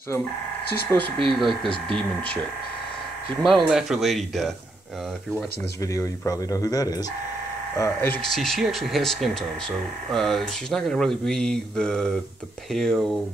So, she's supposed to be like this demon chick. She's modeled after Lady Death. If you're watching this video, you probably know who that is. As you can see, she actually has skin tone, so she's not going to really be the pale,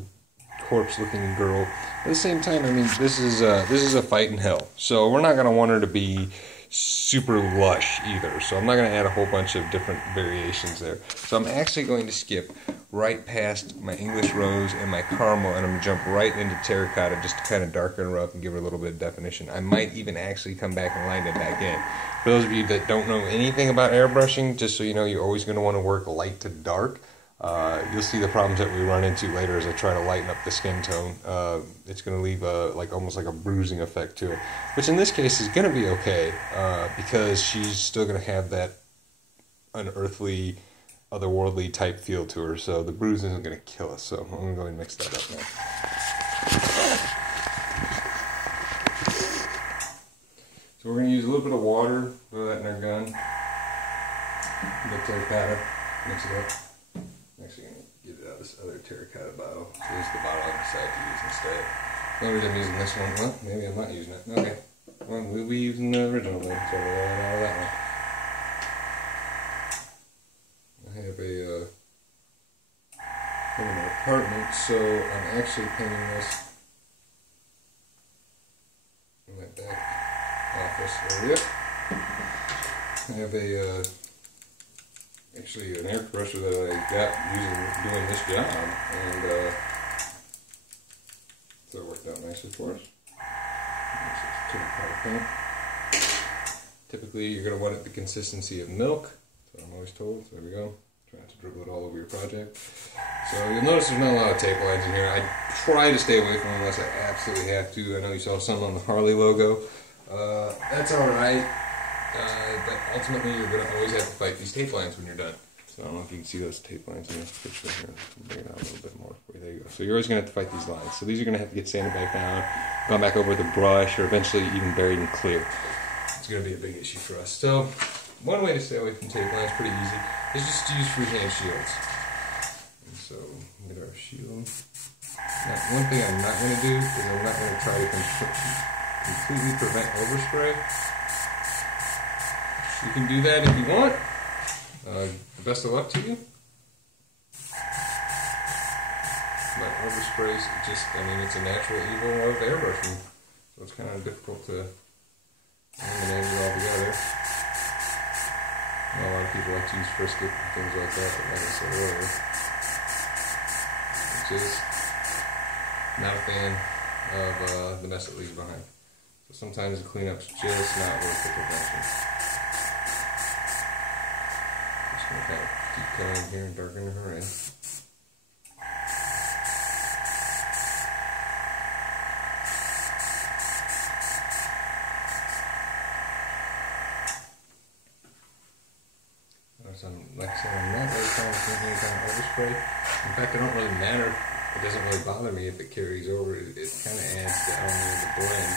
corpse-looking girl. At the same time, I mean, this is a fight in hell, so we're not going to want her to be super lush either. So I'm not going to add a whole bunch of different variations there. So I'm actually going to skip right past my English rose and my caramel, and I'm going to jump right into terracotta just to kind of darken her up and give her a little bit of definition. I might even actually come back and line it back in. For those of you that don't know anything about airbrushing, just so you know, you're always going to want to work light to dark. You'll see the problems that we run into later as I try to lighten up the skin tone. It's going to leave almost like a bruising effect to it, which in this case is going to be okay because she's still going to have that unearthly, otherworldly type feel to her. So the bruise isn't going to kill us. So I'm going to go ahead and mix that up now. So we're going to use a little bit of water, throw that in our gun, the terracotta, mix it up. I'm actually going to get it out of this other terracotta bottle. So this is the bottle I decided to use instead. The only reason I'm using this one, well, maybe I'm not using it. Okay. Well, we'll be using the original then, so we'll roll out of that one. I have I'm in an apartment, so I'm actually painting this in my back office area. I have actually an airbrusher that I got doing this job, and so it worked out nicely for us. Typically you're going to want it the consistency of milk, that's what I'm always told, so there we go. Try not to dribble it all over your project. So you'll notice there's not a lot of tape lines in here. I try to stay away from them unless I absolutely have to. I know you saw some on the Harley logo. That's alright. But ultimately, you're going to always have to fight these tape lines when you're done. So I don't know if you can see those tape lines in this picture here. Bring it out a little bit more for you. There you go. So you're always going to have to fight these lines. So these are going to have to get sanded back down, gone back over with a brush, or eventually even buried in clear. It's going to be a big issue for us. So one way to stay away from tape lines, pretty easy, is just to use freehand shields. And so get our shield. Now, one thing I'm not going to do is I'm not going to try to completely prevent overspray. You can do that if you want. Best of luck to you. But oversprays, it's a natural evil of airbrushing. So it's kind of difficult to eliminate it altogether. A lot of people like to use Frisket and things like that, but like I said earlier, it's just not a fan of the mess it leaves behind. So sometimes the cleanup's just not worth the prevention. Just going to kind of keep going here and darkening her in. Like I said, I'm not really trying to paint any kind of overspray. In fact, it don't really matter. It doesn't really bother me if it carries over. It kind of adds the element of the blend.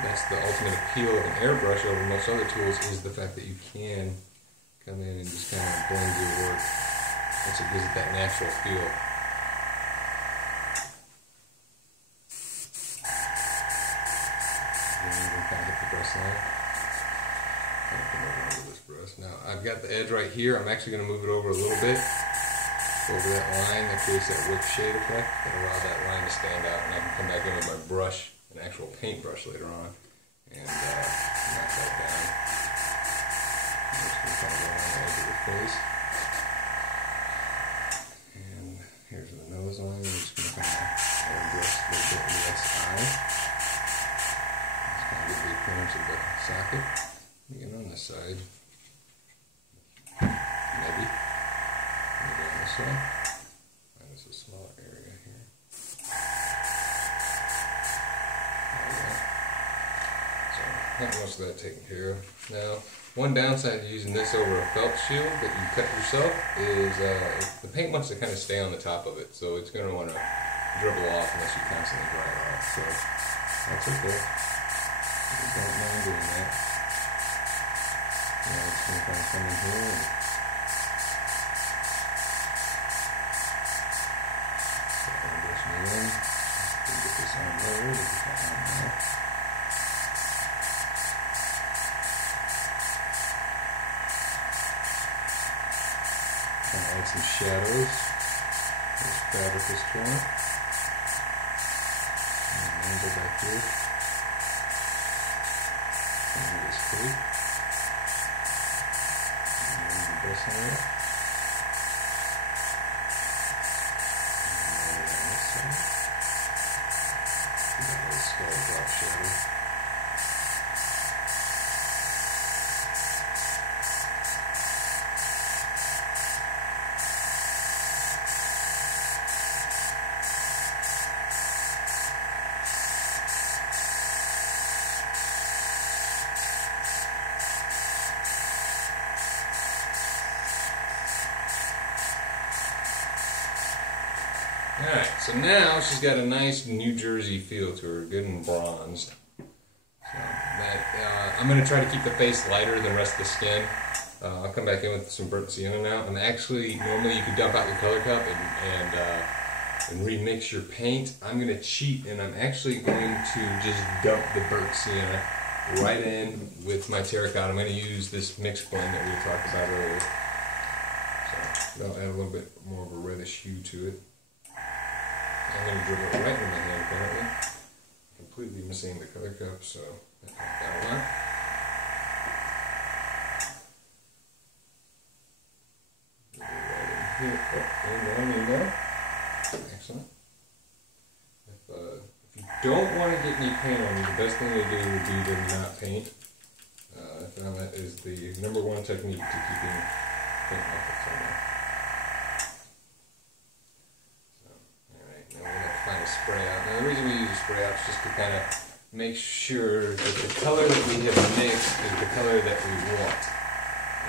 That's the ultimate appeal of an airbrush over most other tools, is the fact that you can come in and just kind of blend your work. Once it gives it that natural feel. And then you can kind of hit the brush line. Now I've got the edge right here. I'm actually going to move it over a little bit over that line. That creates that wick shade effect and allow that line to stand out, and I can come back in with my brush, an actual paintbrush later on, and knock that down. I'm just going to kind of go around the edge of the face. And here's the nose line. I'm just going to kind of airbrush a little bit in the eye. Just kind of get the appearance of the socket. Again on this side. Maybe on this side. And this is a smaller area here. There we go. So, got most of that taken care of. Now, one downside to using this over a felt shield that you cut yourself is the paint wants to kind of stay on the top of it, so it's going to want to dribble off unless you constantly dry it off. So, that's okay. I don't mind doing that. Now it's going to kind of come in here and get this sound lower. Trying to add some shadows. This fabric is torn. And go back here. And this cape. And the best area. Drop shadow. Alright, so now she's got a nice New Jersey feel to her, good and bronzed. So that, I'm going to try to keep the face lighter than the rest of the skin. I'll come back in with some burnt sienna now. And actually, normally you could dump out your color cup and remix your paint. I'm going to cheat, and I'm actually going to just dump the burnt sienna right in with my terracotta. I'm going to use this mixed blend that we talked about earlier. So that'll add a little bit more of a reddish hue to it. I'm going to dribble it right in my hand apparently. Completely missing the color cup, so that helped out a lot. Right in here. Oh, and there you go. Excellent. If you don't want to get any paint on you, the best thing to do would be to not paint. I found that is the #1 technique to keeping paint off the camera. Spray out. Now the reason we use a spray out is just to kind of make sure that the color that we have mixed is the color that we want.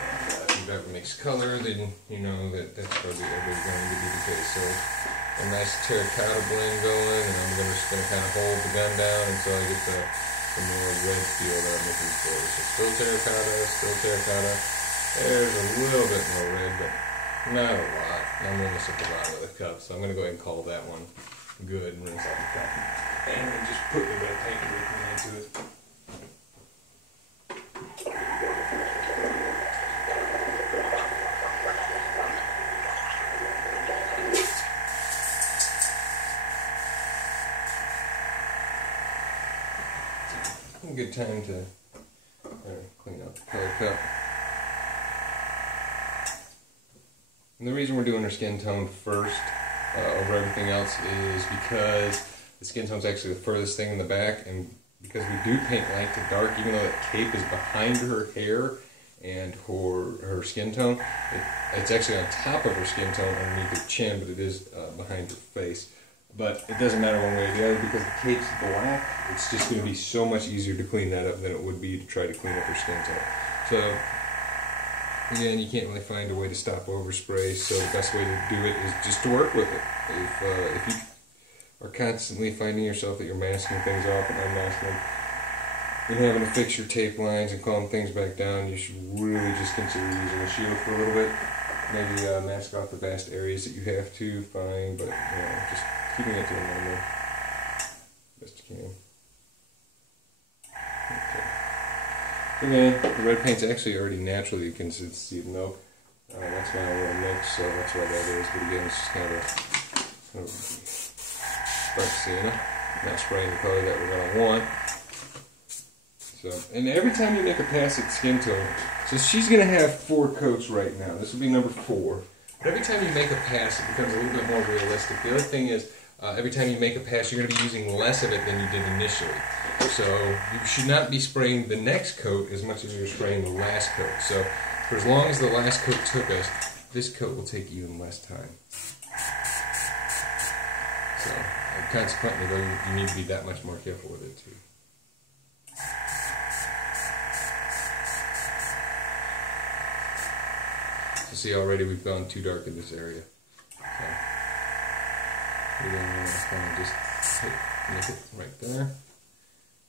And if you've ever mixed color, then you know that that's probably ever going to be the case. So a nice terracotta blend going, and I'm just going to kind of hold the gun down until I get the more red feel that I'm looking for. So still terracotta. There's a little bit more red, but not a lot. I'm almost at the bottom of the cup, so I'm going to go ahead and call that one good and rinse out the cup. And then just put the red paint into it. A good time to clean out the color cup. And the reason we're doing her skin tone first over everything else is because the skin tone is actually the furthest thing in the back, and because we do paint light to dark, even though that cape is behind her hair and her skin tone, it's actually on top of her skin tone underneath her chin, but it is behind her face. But it doesn't matter one way or the other because the cape's black. It's just going to be so much easier to clean that up than it would be to try to clean up her skin tone. So again, you can't really find a way to stop overspray, so the best way to do it is just to work with it. If you are constantly finding yourself that you're masking things off and unmasking and having to fix your tape lines and calm things back down, you should really just consider using a shield for a little bit. Maybe mask off the vast areas that you have to, fine, but just keeping it to a minimum best you can. Okay. Again, the red paint's actually already naturally consistency of milk. That's my little mix, so that's why that is. But again, it's just kind of a dark sienna, not spraying the color that we're going to want. So, and every time you make a pass at skin tone, so she's going to have 4 coats right now. This will be number 4. But every time you make a pass, it becomes a little bit more realistic. The other thing is, every time you make a pass, you're going to be using less of it than you did initially. So you should not be spraying the next coat as much as you're spraying the last coat. So for as long as the last coat took us, this coat will take even less time. So consequently, though, you need to be that much more careful with it too. So see, already we've gone too dark in this area. So we're going to kind of just make it right there.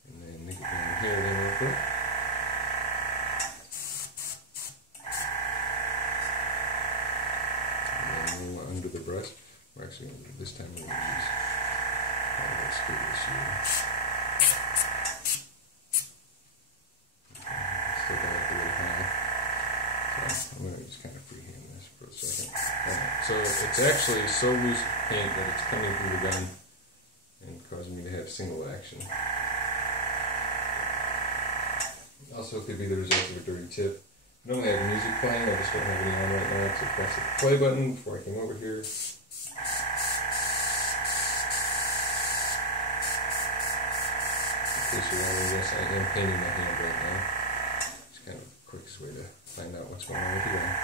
And then make it down here then real quick. And then under the brush. We're actually going to, this time we're going to use screw this here. Still got it a little high. So I'm going to just kind of freehand this for a second. Alright, so it's actually so loose paint that it's coming through the gun and causing me to have single action. Also could be the result of a dirty tip. I don't have music playing, I just don't have any on right now, so press the play button before I came over here. In case you're wondering, yes, I am painting my hand right now. It's kind of the quickest way to find out what's going on with the gun.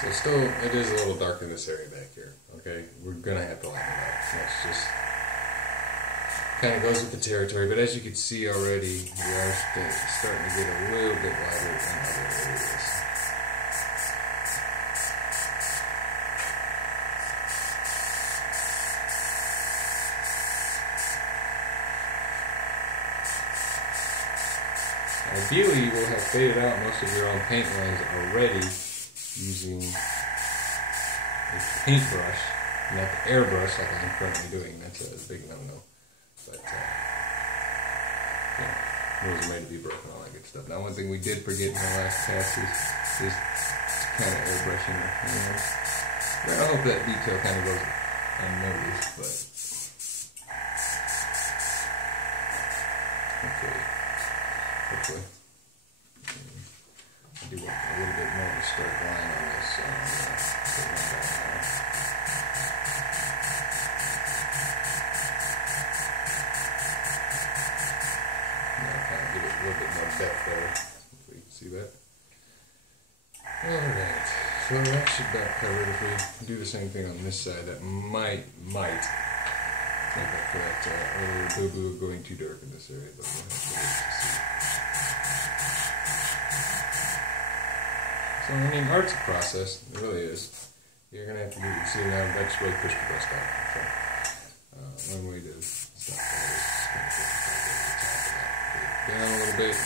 So still, it is a little dark in this area back here, okay? We're going to have to lighten it up. That's just kind of goes with the territory, but as you can see already, we are starting to get a little bit lighter in other areas. Ideally, you will have faded out most of your own paint lines already using a paintbrush, not the airbrush like I'm currently doing. That's a big no-no. But, yeah, rules are made to be broken, all that good stuff. Now, one thing we did forget in our last pass is kind of airbrushing the hands. Well, I hope that detail kind of goes unnoticed, but hopefully. I do want a little bit more of a straight line on this, so I'm going to put one back now. Now kind of give it a little bit more depth there, so you can see that. Alright, so that should about cover it. If we do the same thing on this side, that might make up for that earlier boo-boo going too dark in this area, but we'll have to wait to see. So, I mean, art's a process, it really is. You're going to have to do, see now, that's really pushed the rest out. So, one way to stop that is just kind of push it down a little bit.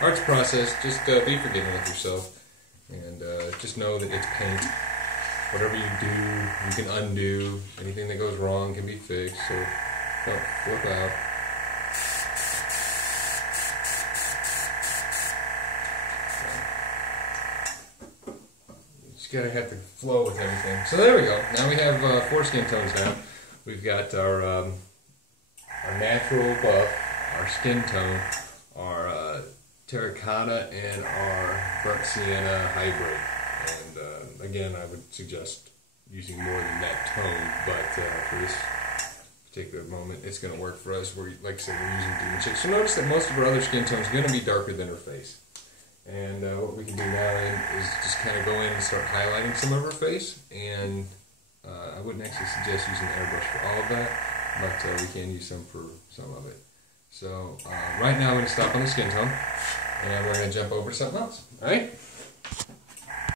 Art's a process, just be forgiving with yourself, and just know that it's paint. Whatever you do, you can undo. Anything that goes wrong can be fixed, so don't flip out. Gotta have to flow with everything. So there we go. Now we have 4 skin tones down. We've got our natural buff, our skin tone, our terracotta, and our burnt sienna hybrid. And again, I would suggest using more than that tone, but for this particular moment, it's going to work for us. We're, like I said, we're using Demon Chick. So notice that most of our other skin tones are going to be darker than her face. And what we can do now is just kind of go in and start highlighting some of her face. And I wouldn't actually suggest using Airbrush for all of that, but we can use some for some of it. So right now I'm going to stop on the skin tone, and we're going to jump over to something else. All right?